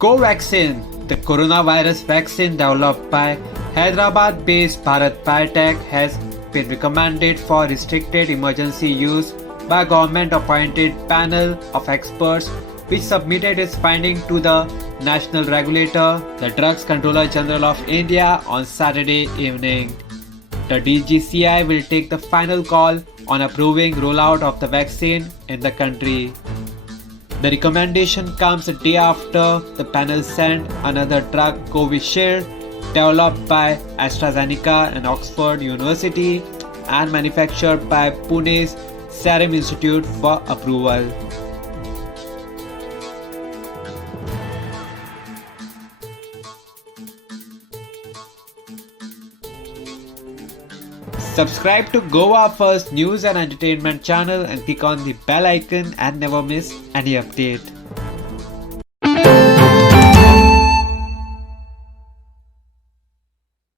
Covaxin, the coronavirus vaccine developed by Hyderabad-based Bharat Biotech, has been recommended for restricted emergency use by a government-appointed panel of experts which submitted its finding to the national regulator, the Drugs Controller General of India, on Saturday evening. The DGCI will take the final call on approving rollout of the vaccine in the country. The recommendation comes a day after the panel sent another drug, Covishield, developed by AstraZeneca and Oxford University and manufactured by Pune's Serum Institute for approval. Subscribe to Goa First News and Entertainment channel and click on the bell icon and never miss any update.